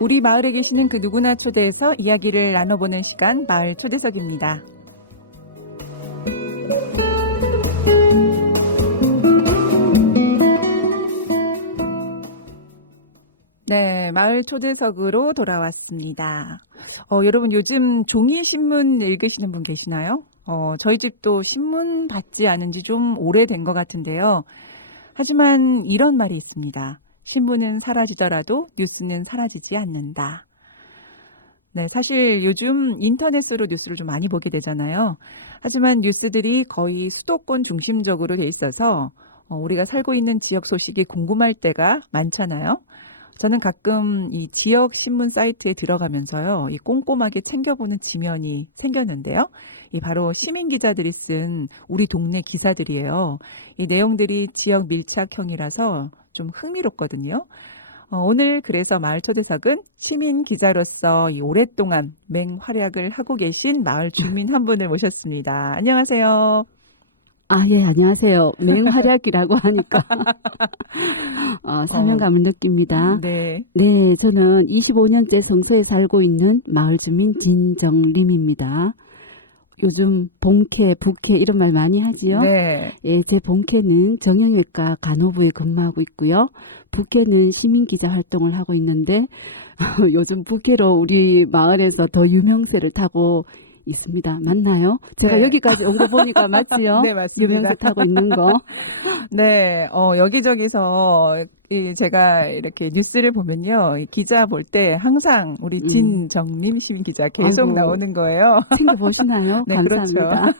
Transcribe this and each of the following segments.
우리 마을에 계시는 그 누구나 초대해서 이야기를 나눠보는 시간, 마을 초대석입니다. 네, 마을 초대석으로 돌아왔습니다. 여러분 요즘 종이 신문 읽으시는 분 계시나요? 저희 집도 신문 받지 않은 지 좀 오래된 것 같은데요. 하지만 이런 말이 있습니다. 신문은 사라지더라도 뉴스는 사라지지 않는다. 네, 사실 요즘 인터넷으로 뉴스를 좀 많이 보게 되잖아요. 하지만 뉴스들이 거의 수도권 중심적으로 돼 있어서 우리가 살고 있는 지역 소식이 궁금할 때가 많잖아요. 저는 가끔 이 지역 신문 사이트에 들어가면서요, 이 꼼꼼하게 챙겨보는 지면이 생겼는데요. 이 바로 시민 기자들이 쓴 우리 동네 기사들이에요. 이 내용들이 지역 밀착형이라서 좀 흥미롭거든요. 오늘 그래서 마을 초대석은 시민 기자로서 이 오랫동안 맹활약을 하고 계신 마을 주민 한 분을 모셨습니다. 안녕하세요. 예, 안녕하세요. 맹활약이라고 하니까 사명감을 느낍니다. 네. 네, 저는 25년째 성서에 살고 있는 마을 주민 진정림입니다. 요즘 본캐, 부캐 이런 말 많이 하지요? 네. 예, 제 본캐는 정형외과 간호부에 근무하고 있고요. 부캐는 시민기자 활동을 하고 있는데 요즘 부캐로 우리 마을에서 더 유명세를 타고 있습니다. 맞나요? 제가 네. 여기까지 온 거 보니까 맞지요? 네, 맞습니다. 유명세 타고 있는 거. 네, 여기저기서 제가 이렇게 뉴스를 보면요. 이 기자 볼 때 항상 우리 진정림 시민 기자 계속 아이고, 나오는 거예요. 챙겨보시나요? 네, 감사합니다. 그렇죠.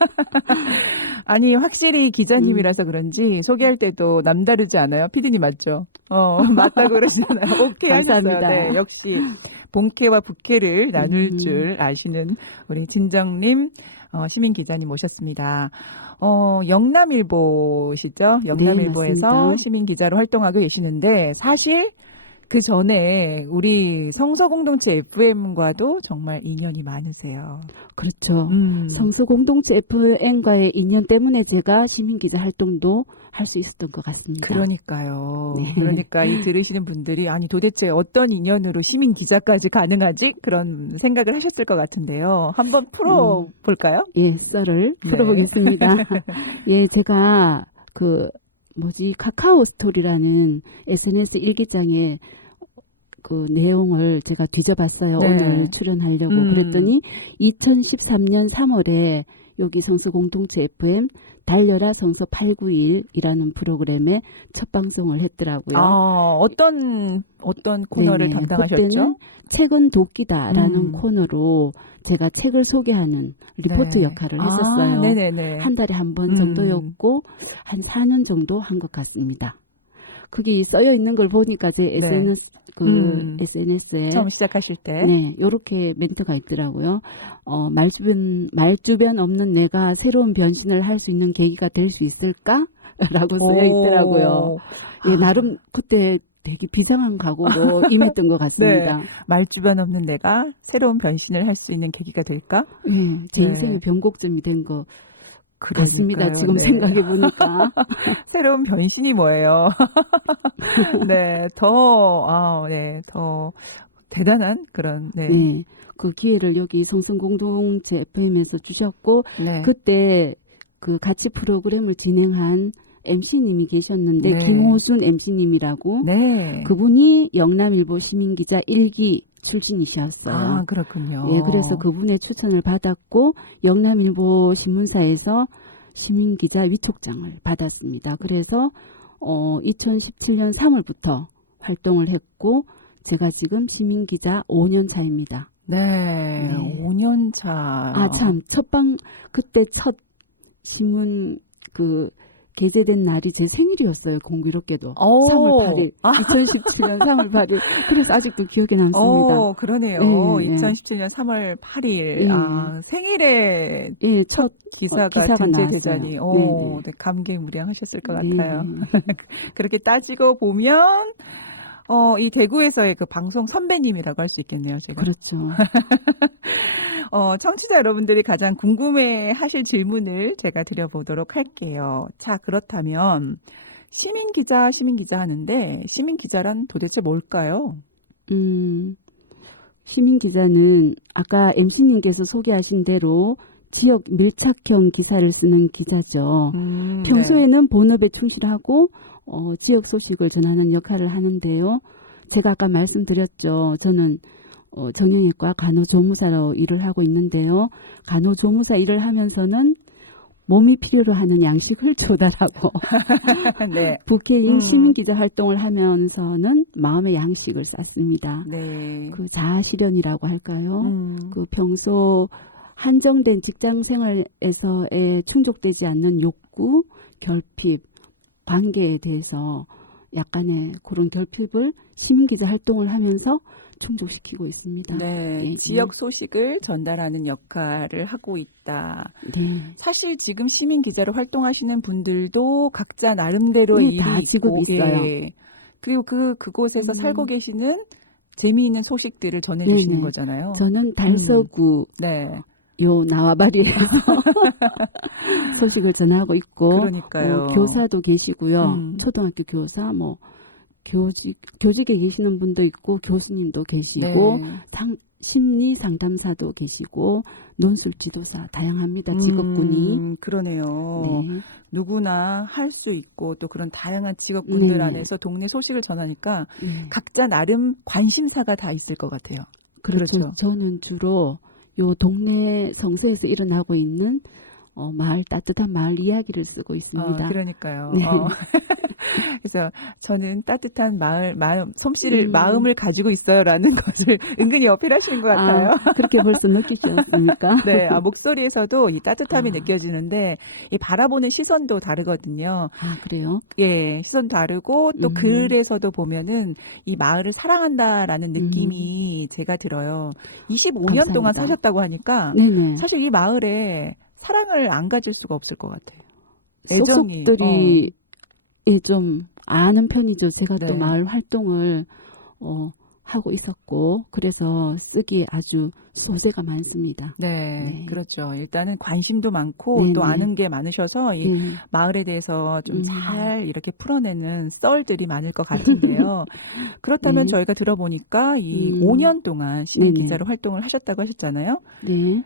아니, 확실히 기자님이라서 그런지 소개할 때도 남다르지 않아요? 피디님 맞죠? 맞다고 그러시잖아요. 오케이 하셨어요. 감사합니다. 네, 역시 본캐와 부캐를 나눌 줄 아시는 우리 진정림 시민 기자님 모셨습니다. 영남일보시죠? 영남일보에서 맞습니다. 시민 기자로 활동하고 계시는데 사실 그 전에 우리 성서공동체 FM과도 정말 인연이 많으세요. 그렇죠. 성서공동체 FM과의 인연 때문에 제가 시민기자 활동도 할 수 있었던 것 같습니다. 그러니까요. 네. 그러니까 이 들으시는 분들이 아니 도대체 어떤 인연으로 시민 기자까지 가능하지? 그런 생각을 하셨을 것 같은데요. 한번 풀어볼까요? 예, 썰을 네. 풀어보겠습니다. 예, 제가 카카오 스토리라는 SNS 일기장에 그 내용을 제가 뒤져봤어요. 네. 오늘 출연하려고. 그랬더니 2013년 3월에 여기 성서공동체 FM 달려라 성서 891이라는 프로그램에 첫 방송을 했더라고요. 어떤 코너를 네네. 담당하셨죠? 그때는 책은 도끼다라는 코너로 제가 책을 소개하는 리포트 네. 역할을 했었어요. 네네네. 한 달에 한 번 정도였고 한 4년 정도 한 것 같습니다. 그게 써여 있는 걸 보니까 제 SNS에 처음 시작하실 때 네, 요렇게 멘트가 있더라고요. 말주변 없는 내가 새로운 변신을 할 수 있는 계기가 될 수 있을까? 라고 쓰여 있더라고요. 예, 나름 그때 되게 비상한 각오로 임했던 것 같습니다. 네. 말주변 없는 내가 새로운 변신을 할 수 있는 계기가 될까? 예, 제 네. 인생의 변곡점이 된 것 같습니다. 지금 네. 생각해 보니까. 새로운 변신이 뭐예요? 네, 더 대단한 그런, 네. 네, 그 기회를 여기 성성공동체 FM에서 주셨고, 네. 그때 그 같이 프로그램을 진행한 MC님이 계셨는데, 네. 김호순 MC님이라고, 네. 그분이 영남일보 시민기자 1기 출신이셨어요. 아, 그렇군요. 예, 그래서 그분의 추천을 받았고, 영남일보 신문사에서 시민기자 위촉장을 받았습니다. 그래서 2017년 3월부터 활동을 했고, 제가 지금 시민기자 5년 차입니다. 네, 5년 차. 참, 그때 첫 신문 게재된 날이 제 생일이었어요. 공교롭게도. 3월 8일. 2017년 3월 8일. 그래서 아직도 기억에 남습니다. 그러네요. 네, 2017년 3월 8일. 네. 생일에 예, 첫 기사가 등재되자니 나왔어요. 네, 감개무량하셨을 것 네. 같아요. 그렇게 따지고 보면 이 대구에서의 그 방송 선배님이라고 할 수 있겠네요, 제가. 그렇죠. 청취자 여러분들이 가장 궁금해 하실 질문을 제가 드려보도록 할게요. 자, 그렇다면, 시민 기자 하는데, 시민 기자란 도대체 뭘까요? 시민 기자는 아까 MC님께서 소개하신 대로 지역 밀착형 기사를 쓰는 기자죠. 네. 평소에는 본업에 충실하고 지역 소식을 전하는 역할을 하는데요. 제가 아까 말씀드렸죠. 저는 정형외과 간호조무사로 일을 하고 있는데요. 간호조무사 일을 하면서는 몸이 필요로 하는 양식을 조달하고 네. 부캐인 시민기자 활동을 하면서는 마음의 양식을 쌌습니다. 네. 그 자아실현이라고 할까요? 그 평소 한정된 직장 생활에서의 충족되지 않는 욕구, 결핍, 관계에 대해서 약간의 그런 결핍을 시민기자 활동을 하면서 충족시키고 있습니다. 네, 예, 지역 소식을 전달하는 역할을 하고 있다. 네. 사실 지금 시민 기자로 활동하시는 분들도 각자 나름대로의 네, 일이 다 직업이 있고, 있어요. 예. 그리고 그곳에서 살고 계시는 재미있는 소식들을 전해주시는 네네. 거잖아요. 저는 달서구 네, 요 나와바리에서 소식을 전하고 있고 그러니까요. 교사도 계시고요. 음. 초등학교 교사, 뭐 교직에 계시는 분도 있고 교수님도 계시고 네. 심리 상담사도 계시고 논술 지도사 다양합니다. 직업군이. 그러네요. 네. 누구나 할 수 있고 또 그런 다양한 직업군들 네네. 안에서 동네 소식을 전하니까 네. 각자 나름 관심사가 다 있을 것 같아요. 그렇죠. 그렇죠. 저는 주로 요 동네 성서에서 일어나고 있는 따뜻한 마을 이야기를 쓰고 있습니다. 그러니까요. 네. 그래서 저는 따뜻한 마음을 가지고 있어요라는 것을 은근히 어필하시는 것 같아요. 그렇게 벌써 느끼셨습니까? 네, 목소리에서도 이 따뜻함이 아. 느껴지는데 이 바라보는 시선도 다르거든요. 그래요? 예, 시선 다르고 또 음. 글에서도 보면은 이 마을을 사랑한다라는 느낌이 제가 들어요. 25년 동안 감사합니다. 사셨다고 하니까 네네. 사실 이 마을에 사랑을 안 가질 수가 없을 것 같아요. 애정이. 속속들이 좀 아는 편이죠. 제가 네. 또 마을 활동을 하고 있었고 그래서 쓰기에 아주 소재가 많습니다. 네, 네. 그렇죠. 일단은 관심도 많고 네네. 또 아는 게 많으셔서 이 네. 마을에 대해서 좀 잘 이렇게 풀어내는 썰들이 많을 것 같은데요. 그렇다면 네. 저희가 들어보니까 이 5년 동안 시민 네네. 기자로 활동을 하셨다고 하셨잖아요. 네.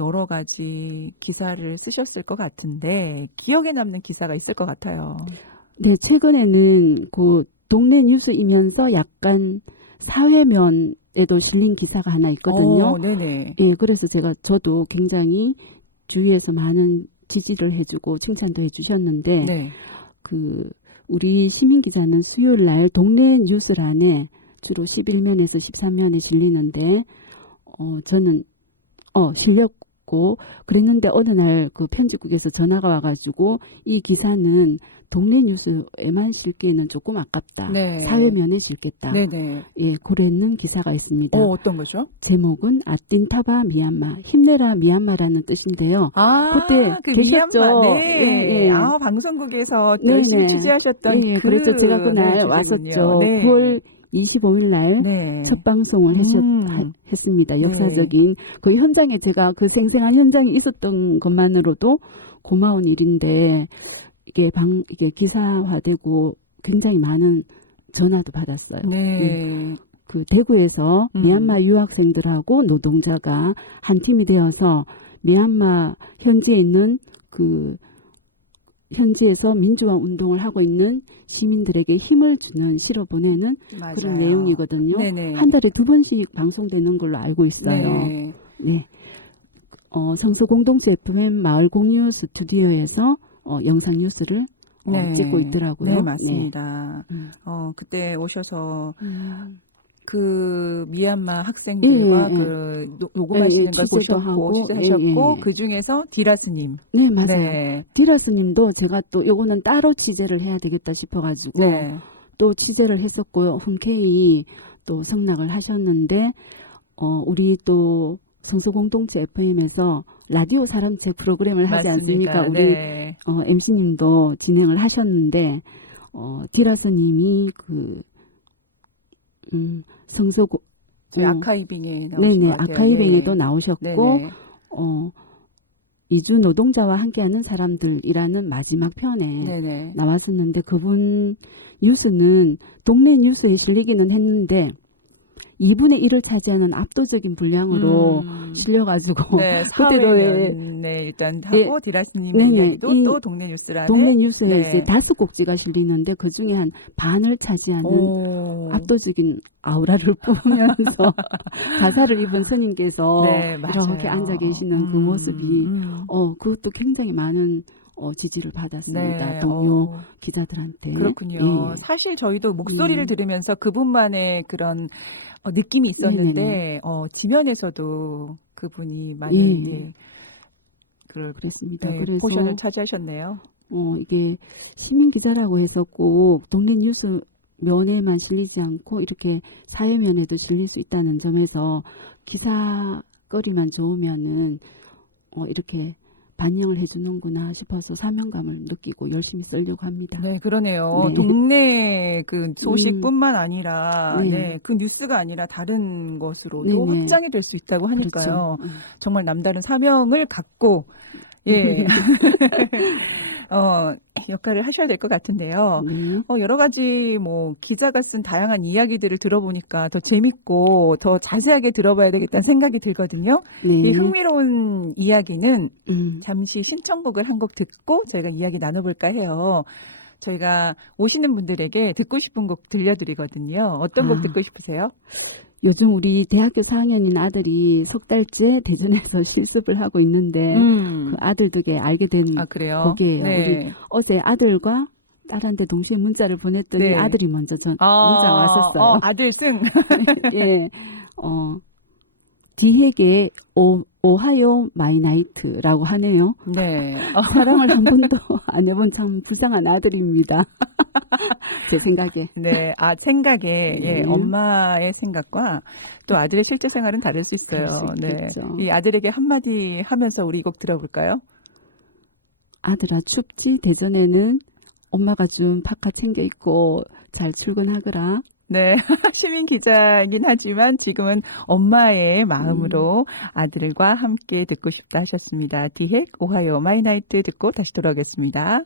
여러 가지 기사를 쓰셨을 것 같은데 기억에 남는 기사가 있을 것 같아요. 네, 최근에는 그 동네 뉴스이면서 약간 사회면에도 실린 기사가 하나 있거든요. 네네. 예, 그래서 저도 굉장히 주위에서 많은 지지를 해주고 칭찬도 해주셨는데, 네. 우리 시민 기자는 수요일 날 동네 뉴스란에 주로 11면에서 13면에 실리는데, 저는 실렸고, 그랬는데 어느 날 그 편집국에서 전화가 와가지고 이 기사는 동네 뉴스에만 실기에는 조금 아깝다. 네. 사회면에 실겠다. 네네. 예, 그랬는 기사가 있습니다. 어떤 거죠? 제목은 아틴타바 미얀마, 힘내라 미얀마라는 뜻인데요. 그때 그 계셨죠? 미얀마, 네. 예, 예. 방송국에서 네네. 열심히 취재하셨던 예, 그래서 제가 그날 주제군요. 왔었죠. 네. 9월 25일 날 네. 첫 방송을 했습니다. 역사적인 그 현장에 제가 그 생생한 현장에 있었던 것만으로도 고마운 일인데 이게 기사화되고 굉장히 많은 전화도 받았어요. 네. 그 대구에서 미얀마 유학생들하고 노동자가 한 팀이 되어서 미얀마 현지에 있는 현지에서 민주화 운동을 하고 있는 시민들에게 힘을 주는 실어 보내는 맞아요. 그런 내용이거든요. 네네. 한 달에 2번씩 방송되는 걸로 알고 있어요. 네. 네. 성서 공동체 FM 마을 공유 스튜디오에서 영상 뉴스를 찍고 있더라고요. 네, 맞습니다. 네. 그때 오셔서 그 미얀마 학생들과 녹음하시는 거 쓰셨고 취재하셨고 그 중에서 디라스님. 네, 맞아요. 네. 디라스님도 제가 또 요거는 따로 취재를 해야 되겠다 싶어가지고 네. 또 취재를 했었고요. 흔쾌히 또 성락을 하셨는데 우리 또 성서공동체 FM에서 라디오 사람책 프로그램을 하지 맞습니다. 않습니까? 우리 네. MC님도 진행을 하셨는데 디라스님이 성서고 저희 아카이빙에 나오신 네네 것 같아요. 아카이빙에도 예. 나오셨고 네네. 이주 노동자와 함께하는 사람들이라는 마지막 편에 네네. 나왔었는데 그분 뉴스는 동네 뉴스에 실리기는 했는데 2분의 1을 차지하는 압도적인 분량으로 실려가지고 네, 그때도 사회면에 일단 하고 디라스님 네네. 이야기도 이 또 동네 뉴스란에 동네 뉴스에 네. 이제 5곡지가 실리는데 그 중에 한 반을 차지하는 압도적인 아우라를 뿜으면서 가사를 입은 스님께서 네, 이렇게 맞아요. 앉아 계시는 그 모습이 그것도 굉장히 많은 지지를 받았습니다. 네, 동료 기자들한테. 그렇군요. 예. 사실 저희도 목소리를 들으면서 그분만의 그런 느낌이 있었는데 지면에서도 그분이 많은 예. 그랬습니다. 네, 그래서 포션을 차지하셨네요. 이게 시민 기자라고 해서 꼭 동네 뉴스 면에만 실리지 않고 이렇게 사회면에도 실릴 수 있다는 점에서 기사거리만 좋으면은 이렇게 반영을 해주는구나 싶어서 사명감을 느끼고 열심히 쓰려고 합니다. 네, 그러네요. 네. 동네 그 소식뿐만 아니라, 네. 네, 그 뉴스가 아니라 다른 것으로도 네네. 확장이 될 수 있다고 하니까요. 그렇죠. 정말 남다른 사명을 갖고, 예, 역할을 하셔야 될 것 같은데요. 네. 여러 가지 기자가 쓴 다양한 이야기들을 들어보니까 더 재밌고 더 자세하게 들어봐야 되겠다는 생각이 들거든요. 네. 이 흥미로운 이야기는 음. 잠시 신청곡을 한 곡 듣고 저희가 이야기 나눠볼까 해요. 저희가 오시는 분들에게 듣고 싶은 곡 들려드리거든요. 어떤 곡 듣고 싶으세요? 요즘 우리 대학교 4학년인 아들이 석 달째 대전에서 실습을 하고 있는데 그 아들 덕에 알게 된 그래요? 곡이에요. 네. 우리 어제 아들과 딸한테 동시에 문자를 보냈더니 네. 아들이 먼저 문자가 왔었어요. 아들 승. 예, 디핵의 오하이오 마이나이트라고 하네요. 네. 사랑을 한 번도 안 해본 참 불쌍한 아들입니다. 제 생각에. 네, 생각에, 네. 엄마의 생각과 또 아들의 실제 생활은 다를 수 있어요. 그럴 수 네. 있겠죠. 이 아들에게 한마디 하면서 우리 이 곡 들어볼까요? 아들아 춥지? 대전에는 엄마가 준 파카 챙겨 입고 잘 출근하거라. 네, 시민 기자이긴 하지만 지금은 엄마의 마음으로 아들과 함께 듣고 싶다 하셨습니다. 디핵 오하이오 마이나이트 듣고 다시 돌아오겠습니다.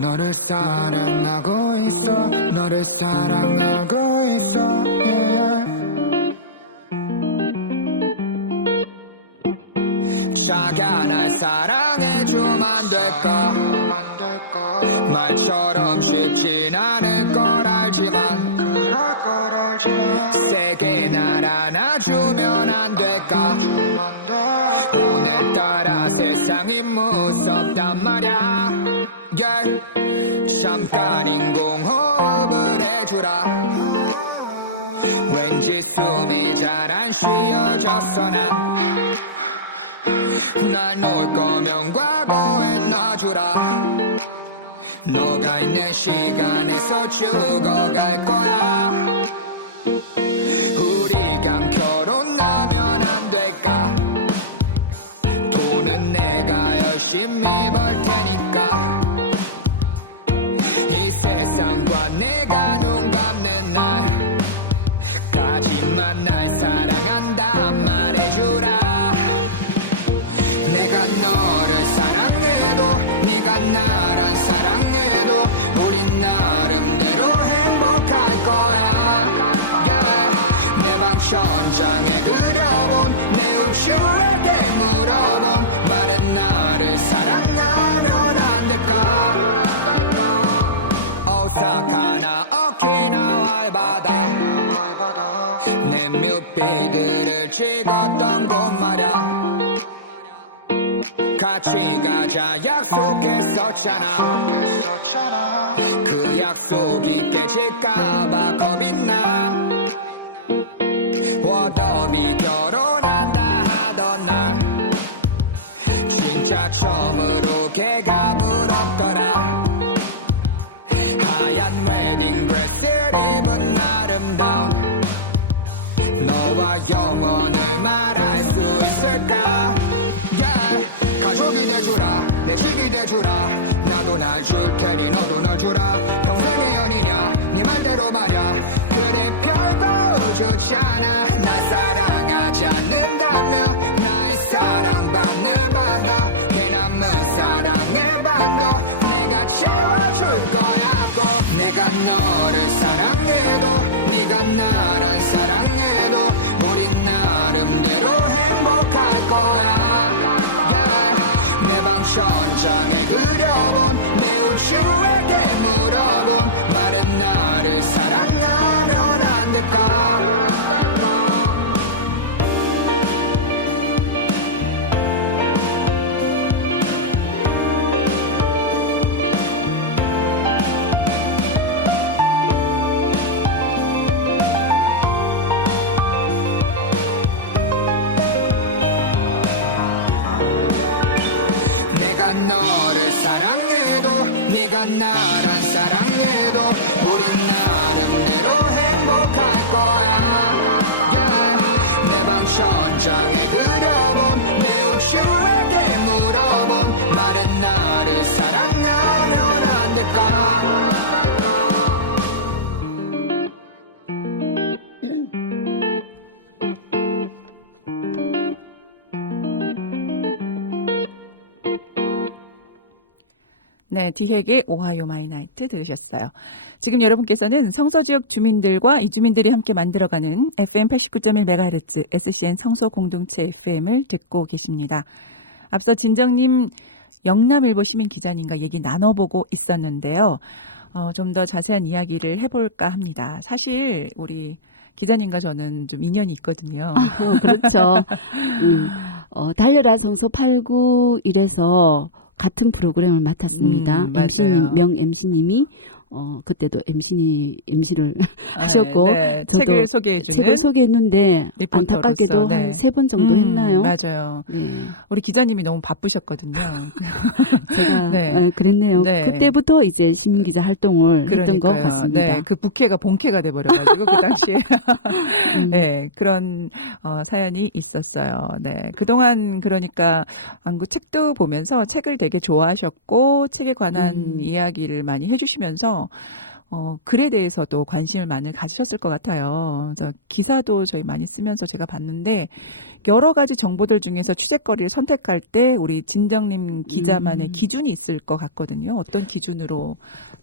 너를 사랑하고 있어 너를 사랑하고 있어 자기야 날 사랑해주면 안 될까 말처럼 쉽진 않을 걸 알지만 세게 날 안아주면 안 될까 오늘따라 세상이 무섭단 말야 잠깐인 공허를 해주라 왠지 숨이 잘 안 쉬어졌어 날 놓을 거면 과거에 놔주라 너가 있는 시간에서 죽어갈 거야 우리가 결혼하면 안 될까 돈은 내가 열심히 벌 테니까 이 세상과 내가 눈 감는 날까지만 날 사랑한다 말해주라 내가 너를 사랑해도 네가 나를 사랑해도 우린 나름대로 행복할 거야 내 방 천장에 그려온 내 우주에게 물어본 말은 나를 사랑하면 안 될까 오사카나 오키나와의 바다 내 뮤비들을 찍었던 곳 말야 같이 가자 약속했었잖아 그 약속이 깨질까봐 겁이 나 워더비 결혼한다 하던 날 진짜 처음으로 걔가 물었더라 하얀 웨딩드레스를 입은 아름다운 너와 영원을 말할 수 있을까 너를 사랑해도 네가 나를 사랑해도 우린 나름대로 행복할 거야. 내 방 천장에 그려본 내 우주에게 물어본 마른 나를 사랑하면 안 될까. 내가 너를 사랑해도 네가 나를 사랑해도 우린 나름대로 행복할 거야. 내 방 천장에 그려본 내 우주에게 물어본 마른 나를 사랑하면 안 될까. 네, 디핵의 오하이오 마이 나이트 들으셨어요. 지금 여러분께서는 성서 지역 주민들과 이주민들이 함께 만들어가는 FM 89.1MHz SCN 성서 공동체 FM을 듣고 계십니다. 앞서 진정님 영남일보 시민 기자님과 얘기 나눠보고 있었는데요. 좀 더 자세한 이야기를 해볼까 합니다. 사실 우리 기자님과 저는 좀 인연이 있거든요. 그렇죠. 달려라 성서 891에서 같은 프로그램을 맡았습니다. 맞아요. 명 MC님이 그때도 MC를 하셨고 네, 저도 책을 소개해주는 책을 소개했는데 리포터로서, 안타깝게도 네. 한 3번 정도 했나요? 맞아요. 네. 우리 기자님이 너무 바쁘셨거든요. 제가 네. 그랬네요. 네. 그때부터 이제 시민기자 활동을 했던 것 그러니까요. 같습니다. 네, 그 부캐가 본캐가 돼버려가지고 그 당시에 네, 그런 사연이 있었어요. 네, 그동안 그러니까 안구 책도 보면서 책을 되게 좋아하셨고 책에 관한 이야기를 많이 해주시면서 글에 대해서도 관심을 많이 가지셨을 것 같아요. 그래서 기사도 저희 많이 쓰면서 제가 봤는데 여러 가지 정보들 중에서 취재거리를 선택할 때 우리 진정님 기자만의 기준이 있을 것 같거든요. 어떤 기준으로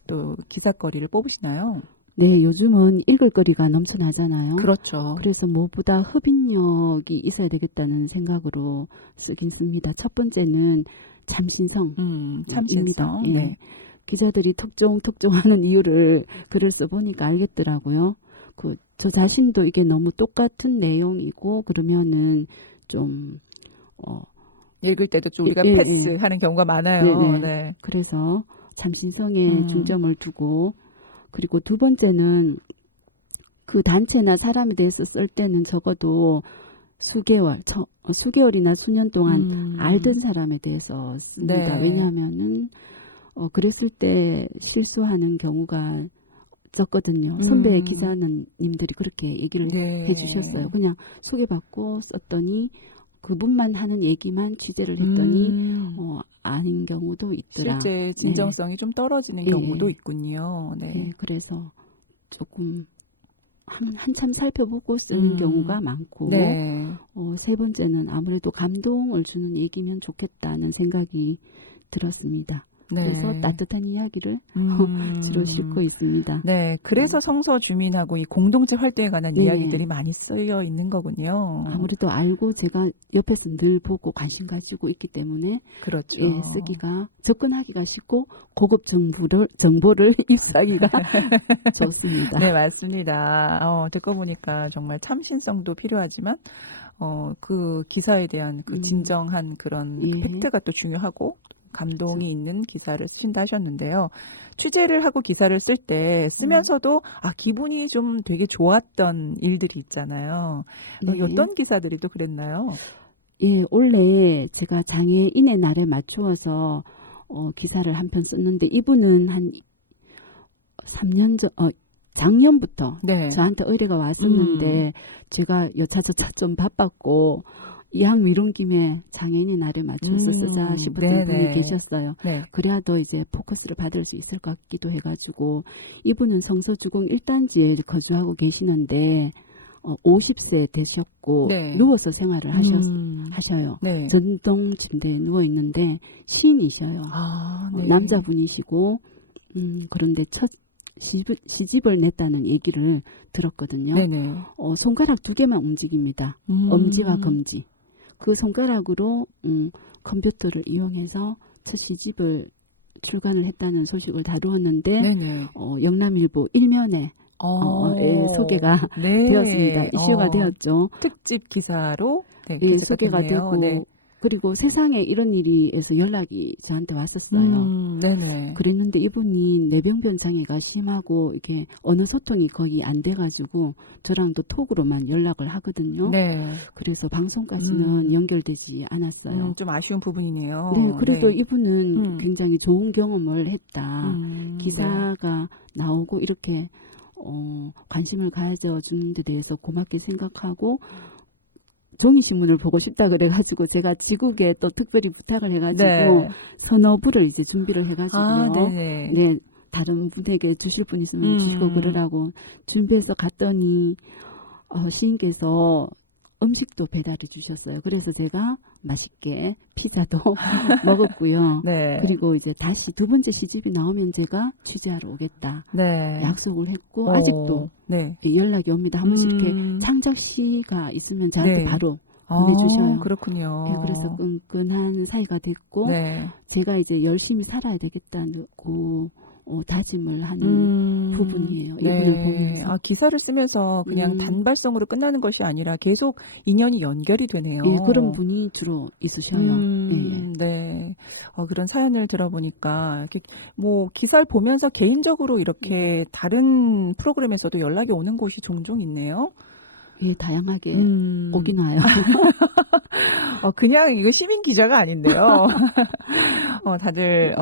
또 기사거리를 뽑으시나요? 네, 요즘은 읽을 거리가 넘쳐나잖아요. 그렇죠. 그래서 무엇보다 흡인력이 있어야 되겠다는 생각으로 쓰긴 씁니다. 첫 번째는 참신성. 참신성. 예. 네. 기자들이 특종하는 이유를 글을 써보니까 알겠더라고요. 저 자신도 이게 너무 똑같은 내용이고 그러면은 좀 읽을 때도 좀 우리가 예, 패스하는 경우가 많아요. 네네. 네. 그래서 참신성에 중점을 두고 그리고 두 번째는 그 단체나 사람에 대해서 쓸 때는 적어도 수개월이나 수년 동안 알던 사람에 대해서 씁니다. 네. 왜냐하면은 그랬을 때 실수하는 경우가 적거든요. 선배 기자님들이 그렇게 얘기를 네. 해주셨어요. 그냥 소개받고 썼더니 그분만 하는 얘기만 취재를 했더니 아닌 경우도 있더라. 실제 진정성이 좀 떨어지는 예. 경우도 있군요. 네. 네, 그래서 조금 한참 살펴보고 쓰는 경우가 많고 네. 세 번째는 아무래도 감동을 주는 얘기면 좋겠다는 생각이 들었습니다. 네. 그래서 따뜻한 이야기를 주로 싣고 있습니다. 네, 그래서 성서 주민하고 이 공동체 활동에 관한 네. 이야기들이 많이 쓰여 있는 거군요. 아무래도 알고 제가 옆에서 늘 보고 관심 가지고 있기 때문에 그렇죠. 예, 쓰기가 접근하기가 쉽고 고급 정보를 입수하기가 좋습니다. 네, 맞습니다. 듣고 보니까 정말 참신성도 필요하지만 그 기사에 대한 그 진정한 그런 그 예. 팩트가 또 중요하고 감동이 있는 기사를 쓰신다 하셨는데요. 취재를 하고 기사를 쓸 때 쓰면서도 기분이 좀 되게 좋았던 일들이 있잖아요. 네. 어떤 기사들이 또 그랬나요? 예, 원래 제가 장애인의 날에 맞추어서 기사를 한 편 썼는데 이분은 한 3년 전, 작년부터 네. 저한테 의뢰가 왔었는데 제가 여차저차 좀 바빴고 이왕 미룬 김에 장애인의 날에 맞춰서 쓰자 싶었던 분이 계셨어요. 네. 그래야 더 이제 포커스를 받을 수 있을 것 같기도 해가지고 이분은 성서주공 1단지에 거주하고 계시는데 50세 되셨고 네. 누워서 생활을 하셔요. 네. 전동 침대에 누워 있는데 시인이셔요. 네. 남자분이시고 그런데 시집을 냈다는 얘기를 들었거든요. 네네. 손가락 2개만 움직입니다. 엄지와 검지. 그 손가락으로 컴퓨터를 이용해서 첫 시집을 출간을 했다는 소식을 다루었는데 네네. 영남일보 1면에 소개가 네. 되었습니다. 이슈가 되었죠. 특집 기사로 네, 예, 기사가 소개가 됐네요. 되고 네. 그리고 세상에 이런 일이에서 연락이 저한테 왔었어요. 네네. 그랬는데 이분이 뇌병변 장애가 심하고 이게 언어 소통이 거의 안 돼가지고 저랑도 톡으로만 연락을 하거든요. 네. 그래서 방송까지는 연결되지 않았어요. 좀 아쉬운 부분이네요. 네, 그래도 네. 이분은 굉장히 좋은 경험을 했다. 네. 기사가 나오고 이렇게 관심을 가져주는 데 대해서 고맙게 생각하고 종이신문을 보고 싶다 그래가지고 제가 지국에 또 특별히 부탁을 해가지고 네. 서너부를 이제 준비를 해가지고요. 네네. 네, 다른 분에게 주실 분 있으면 주시고 그러라고 준비해서 갔더니 시인께서 음식도 배달해 주셨어요. 그래서 제가 맛있게 피자도 먹었고요. 네. 그리고 이제 다시 2번째 시집이 나오면 제가 취재하러 오겠다. 네. 약속을 했고 아직도 네. 연락이 옵니다. 한 번씩 이렇게 창작시가 있으면 저한테 네. 바로 보내주셔요. 그렇군요. 네, 그래서 끈끈한 사이가 됐고 네. 제가 이제 열심히 살아야 되겠다고 다짐을 하는 부분이에요. 이분을 보면서. 기사를 쓰면서 그냥 단발성으로 끝나는 것이 아니라 계속 인연이 연결이 되네요. 예, 그런 분이 주로 있으셔요. 네. 그런 사연을 들어보니까 이렇게 뭐 기사를 보면서 개인적으로 이렇게 다른 프로그램에서도 연락이 오는 곳이 종종 있네요. 예, 다양하게 오긴 와요. 그냥 이거 시민 기자가 아닌데요. 다들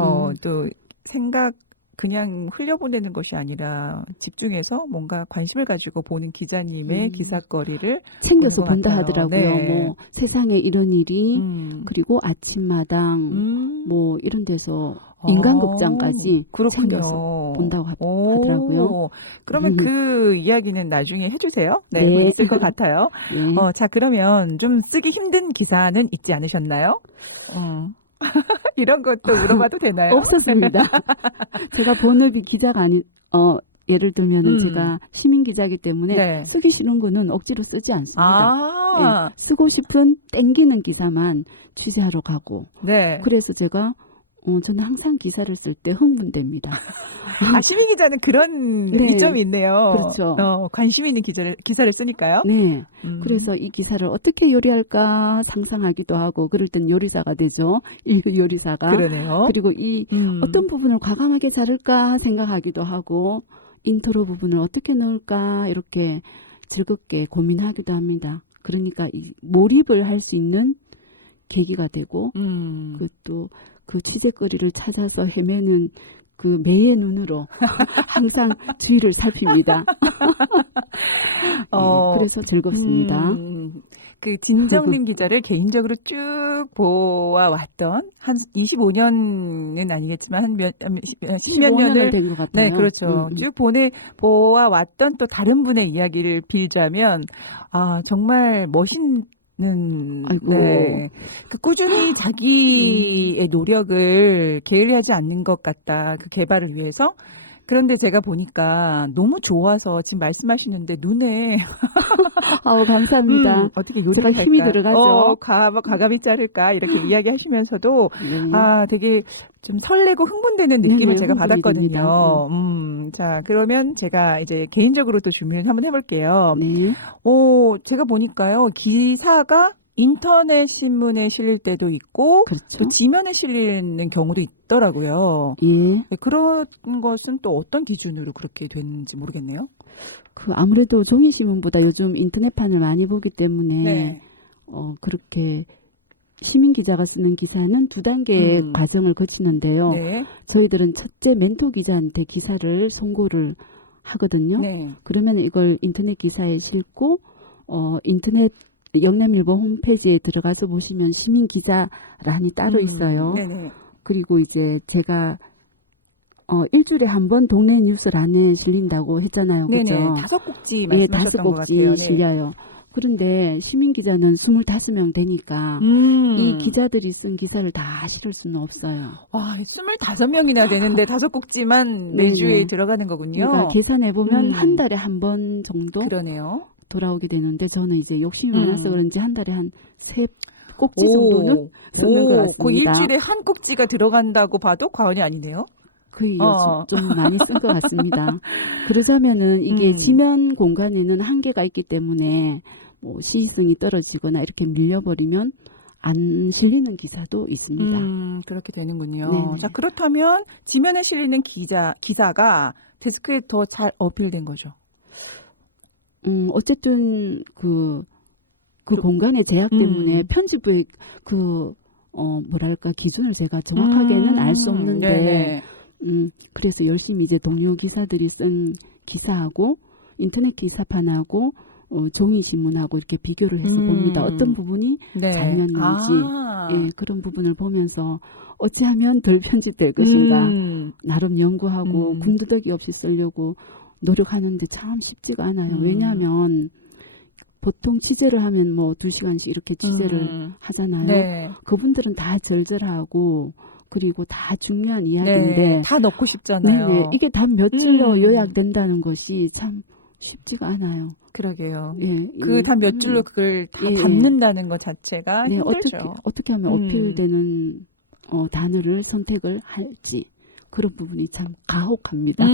또 생각 그냥 흘려보내는 것이 아니라 집중해서 뭔가 관심을 가지고 보는 기자님의 기사거리를 챙겨서 보는 것 본다 같아요. 하더라고요. 네. 뭐 세상에 이런 일이 그리고 아침마당 뭐 이런 데서 인간극장까지 그렇군요. 챙겨서 본다고 하더라고요. 그러면 그 이야기는 나중에 해주세요. 네, 네. 있을 것 같아요. 네. 자, 그러면 좀 쓰기 힘든 기사는 있지 않으셨나요? 이런 것도 물어봐도 되나요? 없었습니다. 제가 본업이 기자가 예를 들면은 제가 시민 기자이기 때문에 네. 쓰기 싫은 거는 억지로 쓰지 않습니다. 네, 쓰고 싶은 땡기는 기사만 취재하러 가고. 네. 그래서 제가 저는 항상 기사를 쓸 때 흥분됩니다. 시민 기자는 그런 네. 이점이 있네요. 그렇죠. 관심 있는 기사를 쓰니까요. 네. 그래서 이 기사를 어떻게 요리할까 상상하기도 하고 그럴 땐 요리사가 되죠. 인류 요리사가. 그러네요. 그리고 이 어떤 부분을 과감하게 자를까 생각하기도 하고 인트로 부분을 어떻게 넣을까 이렇게 즐겁게 고민하기도 합니다. 그러니까 이 몰입을 할 수 있는 계기가 되고 그것도 그 취재거리를 찾아서 헤매는 그 매의 눈으로 항상 주위를 살핍니다. 그래서 즐겁습니다. 그 진정림 기자를 개인적으로 쭉 보아왔던 한 25년은 아니겠지만 한 10몇 년을 된 것 같아요. 네, 그렇죠. 쭉 보아왔던 또 다른 분의 이야기를 빌자면 정말 아이고. 네. 그 꾸준히 자기의 노력을 게을리하지 않는 것 같다. 그 개발을 위해서. 그런데 제가 보니까 너무 좋아서 지금 말씀하시는데 눈에 감사합니다. 어떻게 요리를 제가 힘이 할까? 들어가죠. 과감히 자를까? 이렇게 이야기하시면서도 네. 되게 좀 설레고 흥분되는 느낌을 네네, 제가 흥분이 받았거든요. 자, 그러면 제가 이제 개인적으로 또 질문을 한번 해볼게요. 네. 제가 보니까요, 기사가 인터넷 신문에 실릴 때도 있고, 그렇죠. 또 지면에 실리는 경우도 있더라고요. 예. 네, 그런 것은 또 어떤 기준으로 그렇게 됐는지 모르겠네요. 아무래도 종이신문보다 요즘 인터넷판을 많이 보기 때문에 네. 그렇게 시민 기자가 쓰는 기사는 2단계의 과정을 거치는데요. 네. 저희들은 첫째 멘토 기자한테 기사를 송고를 하거든요. 네. 그러면 이걸 인터넷 기사에 싣고 인터넷 영남일보 홈페이지에 들어가서 보시면 시민 기자란이 따로 있어요. 네네. 그리고 이제 제가 일주일에 한 번 동네 뉴스란에 실린다고 했잖아요. 네네. 그죠? 5 꼭지 예, 말씀하셨던 5 것 꼭지 같아요. 네. 실려요. 그런데 시민 기자는 25명 되니까 이 기자들이 쓴 기사를 다 실을 수는 없어요. 와, 25명이나 되는데 5꼭지만 네네. 매주에 들어가는 거군요. 그러니까 계산해 보면 음. 한 달에 한 번 정도 그러네요. 돌아오게 되는데 저는 이제 욕심이 많아서 그런지 한 달에 한 3꼭지 오, 정도는 쓰는 것 그 같습니다. 일주일에 한 꼭지가 들어간다고 봐도 과언이 아니네요. 거의 어. 요즘 좀 많이 쓴 것 같습니다. 그러자면은 이게 지면 공간에는 한계가 있기 때문에 뭐 시의성이 떨어지거나 이렇게 밀려버리면 안 실리는 기사도 있습니다. 그렇게 되는군요. 네네. 자, 그렇다면 지면에 실리는 기사가 데스크에 더 잘 어필된 거죠. 어쨌든 그 좀- 공간의 제약 때문에 편집부의 뭐랄까 기준을 제가 정확하게는 알 수 없는데 네네. 그래서 열심히 이제 동료 기사들이 쓴 기사하고 인터넷 기사판하고 종이 신문하고 이렇게 비교를 해서 봅니다. 어떤 부분이 네. 잘렸는지 아. 예, 그런 부분을 보면서 어찌하면 덜 편집될 것인가 나름 연구하고 군더더기 없이 쓰려고 노력하는데 참 쉽지가 않아요. 왜냐하면 보통 취재를 하면 뭐 2시간씩 이렇게 취재를 하잖아요. 네. 그분들은 다 절절하고 그리고 다 중요한 이야기인데 네. 다 넣고 싶잖아요. 네네, 이게 단 몇 줄로 음. 요약된다는 것이 참 쉽지가 않아요. 그러게요. 예, 그 단 몇 줄로 그걸 다 예, 담는다는 것 자체가 네, 힘들죠. 어떻게 하면 어필되는 단어를 선택을 할지 그런 부분이 참 가혹합니다.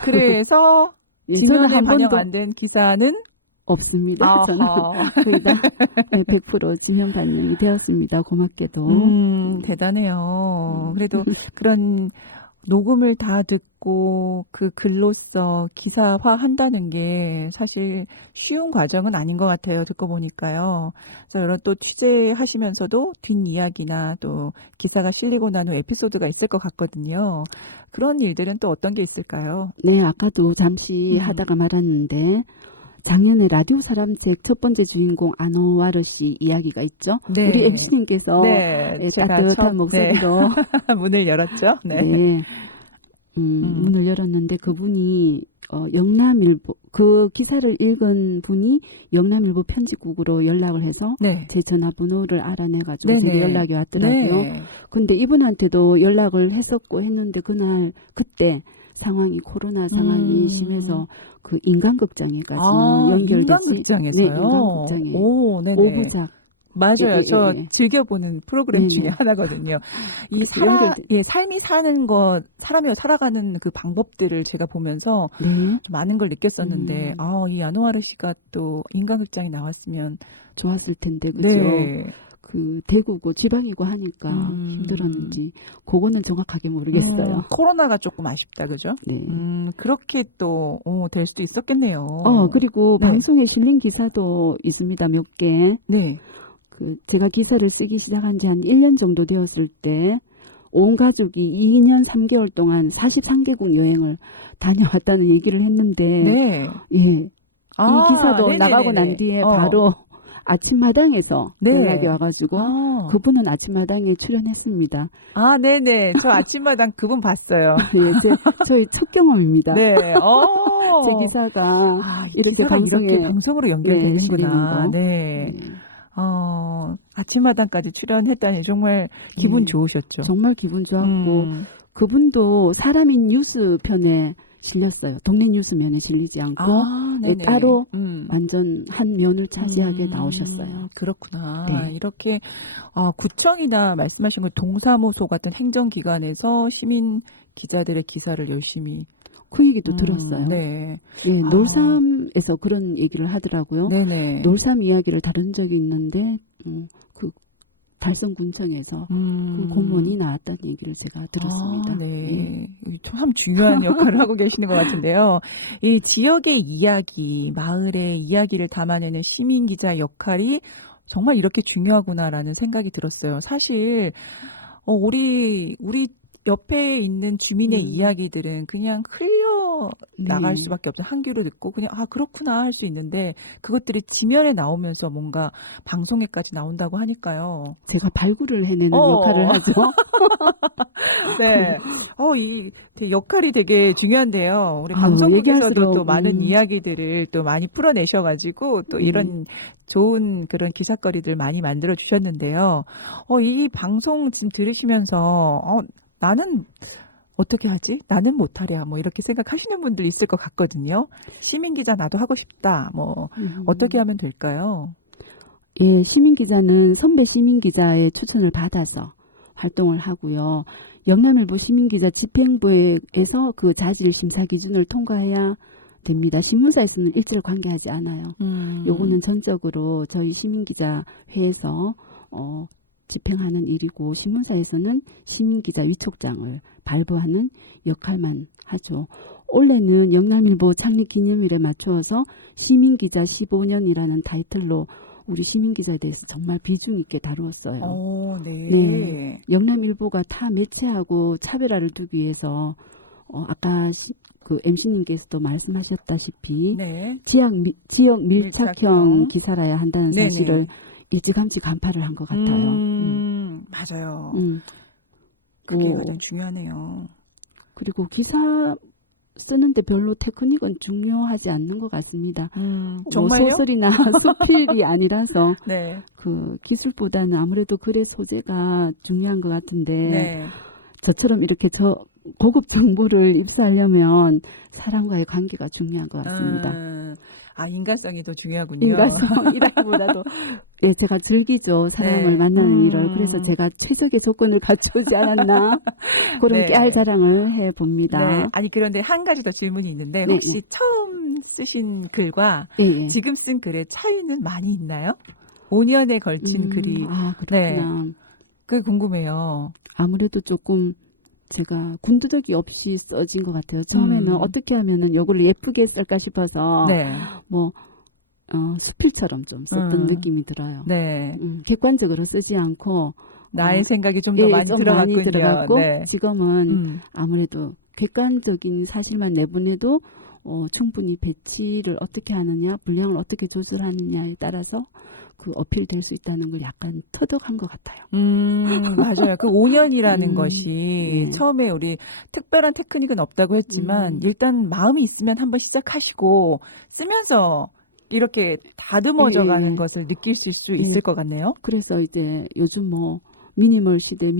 그래서 예, 지면에 한 반영 번도 안 된 기사는 없습니다. 저는 아하. 거의 다 100% 지면 반영이 되었습니다. 고맙게도. 대단해요. 그래도 그런 녹음을 다 듣고 그 글로써 기사화 한다는 게 사실 쉬운 과정은 아닌 것 같아요. 듣고 보니까요. 그래서 여러 또 취재하시면서도 뒷이야기나 또 기사가 실리고 난 후 에피소드가 있을 것 같거든요. 그런 일들은 또 어떤 게 있을까요? 네, 아까도 잠시 하다가 말았는데 작년에 라디오 사람책 첫 번째 주인공 안호와르 씨 이야기가 있죠. 네. 우리 MC님께서 네, 제가 따뜻한 처음, 목소리로 문을 열었죠. 네. 네. 문을 열었는데 그분이 영남일보 그 기사를 읽은 분이 영남일보 편집국으로 연락을 해서 네. 제 전화번호를 알아내가지고 네네. 제게 연락이 왔더라고요. 네. 근데 이분한테도 연락을 했었고 했는데 그때 상황이 코로나 상황이 심해서 그 인간극장에까지는 연결되지. 인간극장에서요? 네, 인간극장에 오, 네네. 5부작. 맞아요. 예, 저 예. 즐겨보는 프로그램 네네. 중에 하나거든요. 이 그래서 삶이 사는 것, 사람이 살아가는 그 방법들을 제가 보면서 네. 좀 많은 걸 느꼈었는데, 이 안호아르 씨가 또 인간극장에 나왔으면 좋았을 텐데 그죠. 네. 그 대구고 지방이고 하니까 힘들었는지 그거는 정확하게 모르겠어요. 코로나가 조금 아쉽다, 그죠? 네. 그렇게 또 될 수도 있었겠네요. 그리고 네. 방송에 실린 기사도 있습니다. 몇 개. 네. 그 제가 기사를 쓰기 시작한 지 한 1년 정도 되었을 때 온 가족이 2년 3개월 동안 43개국 여행을 다녀왔다는 얘기를 했는데 네. 예. 이 기사도 네네네네. 나가고 난 뒤에 바로 아침마당에서 네. 연락이 와가지고 그분은 아침마당에 출연했습니다. 네네. 저 아침마당 그분 봤어요. 예, 저희 첫 경험입니다. 네. 제 기사가 이렇게 이렇게 방송으로 연결되는구나. 실리는 거. 네. 아침마당까지 출연했다니 정말 기분 좋으셨죠? 정말 기분 좋았고 그분도 사람인 뉴스 편에 실렸어요. 동네 뉴스면에 실리지 않고 따로 완전 한 면을 차지하게 나오셨어요. 그렇구나. 네. 이렇게 구청이나 말씀하신 그 동사무소 같은 행정기관에서 시민 기자들의 기사를 열심히 그 얘기도 들었어요. 네. 예, 놀삼에서 그런 얘기를 하더라고요. 네네. 놀삼 이야기를 다룬 적이 있는데 그 달성군청에서 그 공무원이 나왔다는 얘기를 제가 들었습니다. 네. 참 중요한 역할을 하고 계시는 것 같은데요. 이 지역의 이야기, 마을의 이야기를 담아내는 시민 기자 역할이 정말 이렇게 중요하구나라는 생각이 들었어요. 사실 우리 옆에 있는 주민의 이야기들은 그냥 흘려 나갈 네. 수밖에 없죠. 한 귀로 듣고 그냥 아 그렇구나 할 수 있는데 그것들이 지면에 나오면서 뭔가 방송에까지 나온다고 하니까요. 제가 발굴을 해내는 어. 역할을 하죠. 네. 이 역할이 되게 중요한데요. 우리 아유, 방송국에서도 얘기할수록, 또 많은 이야기들을 또 많이 풀어내셔가지고 또 이런 좋은 그런 기사거리들 많이 만들어 주셨는데요. 이 방송 지금 들으시면서 나는 어떻게 하지? 나는 못하랴. 뭐 이렇게 생각하시는 분들 있을 것 같거든요. 시민 기자 나도 하고 싶다. 뭐 어떻게 하면 될까요? 예, 시민기자는 선배 시민기자의 추천을 받아서 활동을 하고요. 영남일보 시민기자 집행부에서 그 자질 심사 기준을 통과해야 됩니다. 신문사에서는 일절 관계하지 않아요. 요거는 전적으로 저희 시민기자회에서 집행하는 일이고 신문사에서는 시민기자 위촉장을 발부하는 역할만 하죠. 올해는 영남일보 창립 기념일에 맞추어서 시민기자 15년이라는 타이틀로 우리 시민기자에 대해서 정말 비중 있게 다루었어요. 네. 네. 영남일보가 타 매체하고 차별화를 두기 위해서 아까 그 MC님께서도 말씀하셨다시피 네. 지역 밀착형 밀착형. 기사라야 한다는 네네. 사실을 일찌감치 간파를 한 것 같아요. 맞아요. 음. 그게 오. 가장 중요하네요. 그리고 기사 쓰는데 별로 테크닉은 중요하지 않는 것 같습니다. 정말요? 소설이나 수필이 아니라서 네. 그 기술보다는 아무래도 글의 소재가 중요한 것 같은데 네. 저처럼 이렇게 고급 정보를 입수하려면 사람과의 관계가 중요한 것 같습니다. 인간성이 더 중요하군요. 인간성이라기보다도 예, 제가 즐기죠. 사람을 네. 만나는 일을. 그래서 제가 최적의 조건을 갖추지 않았나 그런 네. 깨알 자랑을 해봅니다. 네. 아니 그런데 한 가지 더 질문이 있는데 네, 혹시 처음 쓰신 글과 예, 예. 지금 쓴 글의 차이는 많이 있나요? 5년에 걸친 글이 아, 그렇구나. 그게 궁금해요. 아무래도 조금 제가 군더더기 없이 써진 것 같아요. 처음에는 어떻게 하면은 요걸 예쁘게 쓸까 싶어서 네. 뭐 수필처럼 좀 썼던 느낌이 들어요. 네. 객관적으로 쓰지 않고 나의 생각이 좀 더 예, 많이 좀 들어갔군요. 많이 들어갔고 네. 지금은 아무래도 객관적인 사실만 내보내도 충분히 배치를 어떻게 하느냐, 분량을 어떻게 조절하느냐에 따라서 그 어필될 수 있다는 걸 약간 터득한 것 같아요. 맞아요. 그 5년이라는 것이 네. 처음에 우리 특별한 테크닉은 없다고 했지만 일단 마음이 있으면 한번 시작하시고 쓰면서 이렇게 다듬어져 가는 것을 느낄 수 있을 것 같네요. 그래서 이제 요즘 뭐 미니멀 시대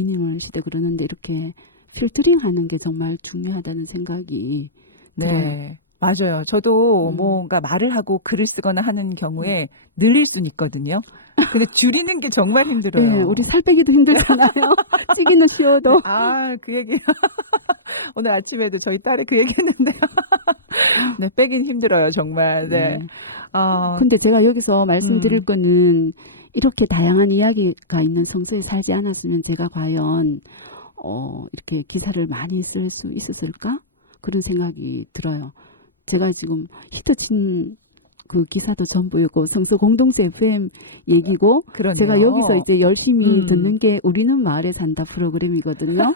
그러는데 이렇게 필터링 하는 게 정말 중요하다는 생각이 들어요. 네. 맞아요. 저도 뭔가 말을 하고 글을 쓰거나 하는 경우에 늘릴 수는 있거든요. 근데 줄이는 게 정말 힘들어요. 네, 우리 살 빼기도 힘들잖아요. 찌기는 쉬워도. 그 얘기. 오늘 아침에도 저희 딸이 그 얘기 했는데요. 네, 빼긴 힘들어요, 정말. 네. 근데 제가 여기서 말씀드릴 거는 이렇게 다양한 이야기가 있는 성서에 살지 않았으면 제가 과연 이렇게 기사를 많이 쓸 수 있었을까? 그런 생각이 들어요. 제가 지금 히트친 그 기사도 전부이고 성서 공동체 FM 얘기고 그러네요. 제가 여기서 이제 열심히 듣는 게 우리는 마을에 산다 프로그램이거든요.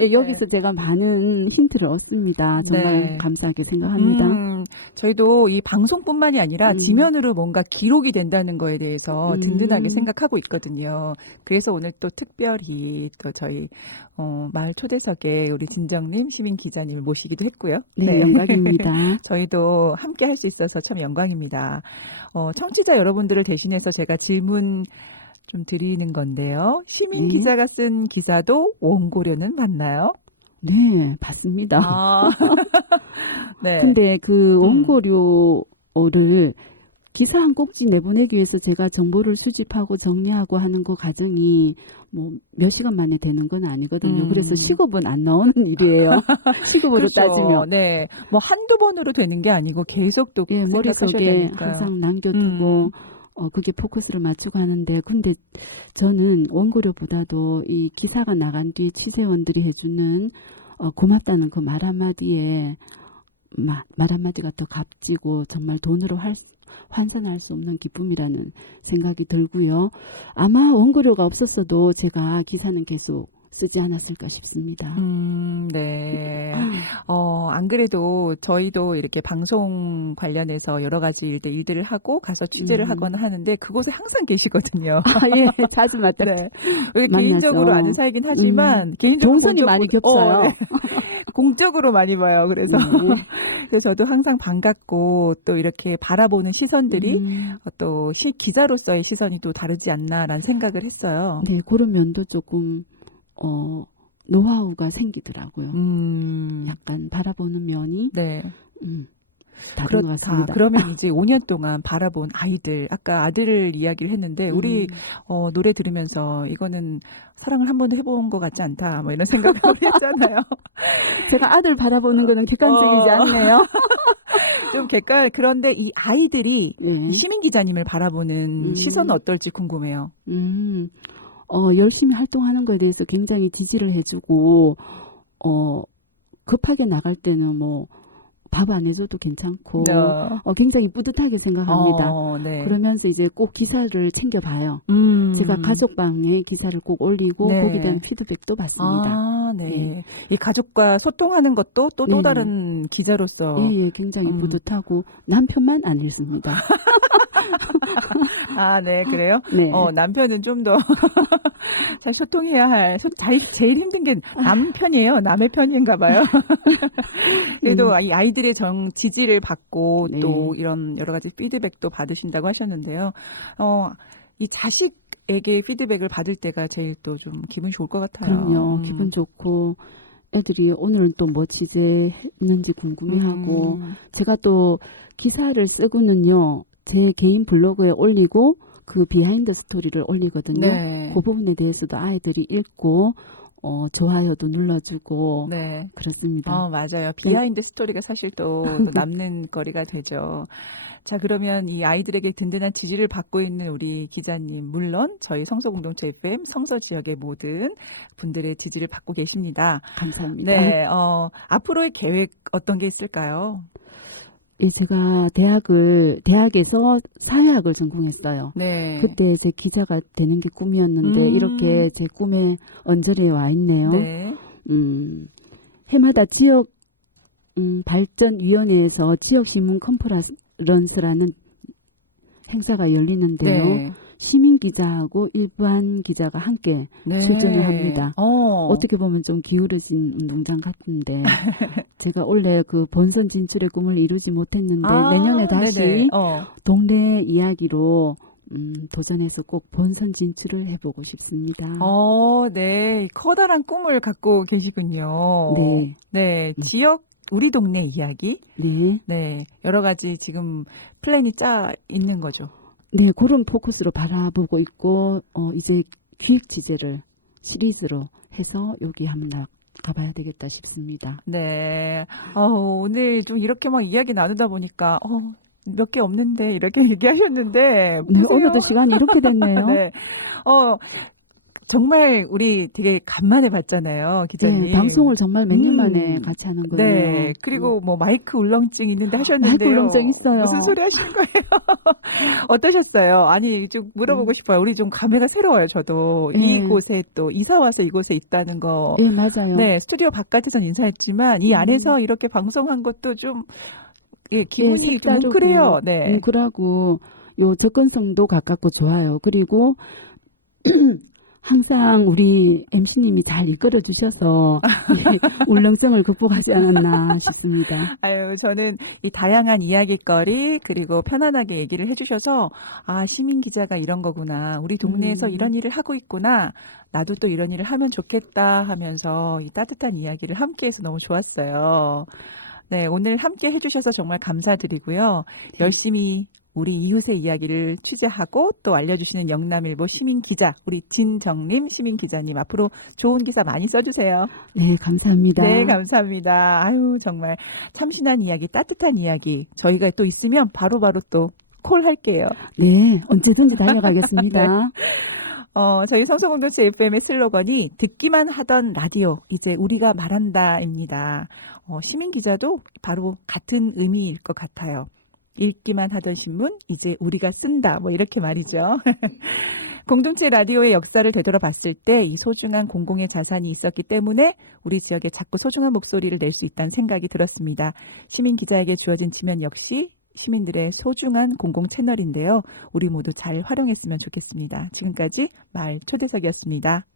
예, 여기서 제가 많은 힌트를 얻습니다. 정말 감사하게 생각합니다. 저희도 이 방송뿐만이 아니라 지면으로 뭔가 기록이 된다는 거에 대해서 든든하게 생각하고 있거든요. 그래서 오늘 또 특별히 또 저희 마을 초대석에 우리 진정님 시민 기자님을 모시기도 했고요. 네, 영광입니다. 저희도 함께 할 수 있어서 참 영광입니다. 청취자 여러분들을 대신해서 제가 질문 좀 드리는 건데요. 시민 기자가 쓴 기사도 원고료는 맞나요? 네, 맞습니다. 네. 근데 그 원고료를 기사 한 꼭지 내보내기 위해서 제가 정보를 수집하고 정리하고 하는 그 과정이 뭐 몇 시간 만에 되는 건 아니거든요. 그래서 시급은 안 나오는 일이에요. 시급으로 그렇죠. 따지면. 네. 뭐 한두 번으로 되는 게 아니고 계속 또 예, 머릿속에 되니까요. 항상 남겨두고 그게 포커스를 맞추고 하는데 근데 저는 원고료보다도 이 기사가 나간 뒤에 취재원들이 해주는 고맙다는 그 말 한마디에 말 한마디가 더 값지고 정말 돈으로 환산할 수 없는 기쁨이라는 생각이 들고요. 아마 원고료가 없었어도 제가 기사는 계속 쓰지 않았을까 싶습니다. 네. 안 그래도 저희도 이렇게 방송 관련해서 여러 가지 일들을 하고 가서 취재를 하거나 하는데 그곳에 항상 계시거든요. 아, 예, 자주 맞다. 네. 우리 만나서. 개인적으로 아는 사이긴 하지만 개인적으로 동선이 본 많이 적보다- 겹쳐요. 네. 공적으로 많이 봐요. 그래서 네. 그래서 저도 항상 반갑고 또 이렇게 바라보는 시선들이 또 기자로서의 시선이 또 다르지 않나라는 생각을 했어요. 네, 그런 면도 조금 노하우가 생기더라고요. 약간 바라보는 면이 네. 다른 것 같습니다. 그러면 이제 5년 동안 바라본 아이들, 아까 아들을 이야기를 했는데 우리 노래 들으면서 이거는 사랑을 한 번도 해본 것 같지 않다, 뭐 이런 생각을 했잖아요. 제가 아들 바라보는 거는 객관적이지 않네요. 좀 그런데 이 아이들이 네. 시민 기자님을 바라보는 시선은 어떨지 궁금해요. 열심히 활동하는 거에 대해서 굉장히 지지를 해주고, 급하게 나갈 때는 뭐, 밥 안 해줘도 괜찮고, 굉장히 뿌듯하게 생각합니다. 네. 그러면서 이제 꼭 기사를 챙겨봐요. 제가 가족방에 기사를 꼭 올리고, 네. 거기에 대한 피드백도 받습니다. 아, 네. 네. 이 가족과 소통하는 것도 또 네네. 다른 기자로서. 예, 굉장히 뿌듯하고, 남편만 안 읽습니다. 아, 네, 그래요? 네. 남편은 좀 더 잘 소통해야 제일 힘든 게 남편이에요. 남의 편인가 봐요. 그래도 이 아이들의 지지를 받고 네. 또 이런 여러 가지 피드백도 받으신다고 하셨는데요. 이 자식에게 피드백을 받을 때가 제일 또 좀 기분이 좋을 것 같아요. 그럼요. 기분 좋고, 애들이 오늘은 또 뭐 취재했는지 궁금해하고, 제가 또 기사를 쓰고는요, 제 개인 블로그에 올리고 그 비하인드 스토리를 올리거든요. 네. 그 부분에 대해서도 아이들이 읽고 좋아요도 눌러주고 네. 그렇습니다. 맞아요. 비하인드 스토리가 사실 또 남는 거리가 되죠. 자, 그러면 이 아이들에게 든든한 지지를 받고 있는 우리 기자님, 물론 저희 성서공동체 FM 성서 지역의 모든 분들의 지지를 받고 계십니다. 감사합니다. 네, 앞으로의 계획 어떤 게 있을까요? 예, 제가 대학에서 사회학을 전공했어요. 네. 그때 제 기자가 되는 게 꿈이었는데 이렇게 제 꿈의 언저리에 와 있네요. 네. 해마다 지역 발전위원회에서 지역신문 컨퍼런스라는 행사가 열리는데요. 네. 시민 기자하고 일반 기자가 함께 네. 출전을 합니다. 어떻게 보면 좀 기울어진 운동장 같은데 제가 원래 그 본선 진출의 꿈을 이루지 못했는데 내년에 다시 네네. 동네 이야기로 도전해서 꼭 본선 진출을 해보고 싶습니다. 네. 커다란 꿈을 갖고 계시군요. 네. 네. 지역, 우리 동네 이야기. 네. 네. 여러 가지 지금 플랜이 짜 있는 거죠. 네, 그런 포커스로 바라보고 있고, 이제 기획 취재를 시리즈로 해서 여기 한번 가봐야 되겠다 싶습니다. 네. 오늘 좀 이렇게 막 이야기 나누다 보니까, 몇 개 없는데, 이렇게 얘기하셨는데, 네, 보세요. 오늘도 시간이 이렇게 됐네요. 네. 정말 우리 되게 간만에 봤잖아요, 기자님. 네, 방송을 정말 몇 년 만에 같이 하는 거예요. 네. 그리고 뭐 마이크 울렁증 있는데 하셨는데요. 마이크 울렁증 있어요. 무슨 소리 하시는 거예요? 어떠셨어요? 아니, 좀 물어보고 싶어요. 우리 좀 감회가 새로워요, 저도. 네. 이곳에 또 이사 와서 이곳에 있다는 거. 네, 맞아요. 네, 스튜디오 바깥에선 인사했지만 이 안에서 이렇게 방송한 것도 좀 기분이 좀 뭉클해요. 네. 뭉클하고 요 접근성도 가깝고 좋아요. 그리고 항상 우리 MC님이 잘 이끌어 주셔서 울렁증을 극복하지 않았나 싶습니다. 아유, 저는 이 다양한 이야기거리 그리고 편안하게 얘기를 해주셔서 시민 기자가 이런 거구나. 우리 동네에서 이런 일을 하고 있구나. 나도 또 이런 일을 하면 좋겠다 하면서 이 따뜻한 이야기를 함께해서 너무 좋았어요. 네, 오늘 함께 해주셔서 정말 감사드리고요. 열심히 우리 이웃의 이야기를 취재하고 또 알려주시는 영남일보 시민기자, 우리 진정림 시민기자님 앞으로 좋은 기사 많이 써주세요. 네, 감사합니다. 네, 감사합니다. 아유, 정말 참신한 이야기, 따뜻한 이야기 저희가 또 있으면 바로바로 또 콜할게요. 네, 언제든지 달려가겠습니다. 네. 저희 성서공동체 FM의 슬로건이 듣기만 하던 라디오, 이제 우리가 말한다입니다. 시민기자도 바로 같은 의미일 것 같아요. 읽기만 하던 신문, 이제 우리가 쓴다. 뭐 이렇게 말이죠. 공동체 라디오의 역사를 되돌아봤을 때 이 소중한 공공의 자산이 있었기 때문에 우리 지역에 자꾸 소중한 목소리를 낼 수 있다는 생각이 들었습니다. 시민 기자에게 주어진 지면 역시 시민들의 소중한 공공 채널인데요. 우리 모두 잘 활용했으면 좋겠습니다. 지금까지 마을 초대석이었습니다.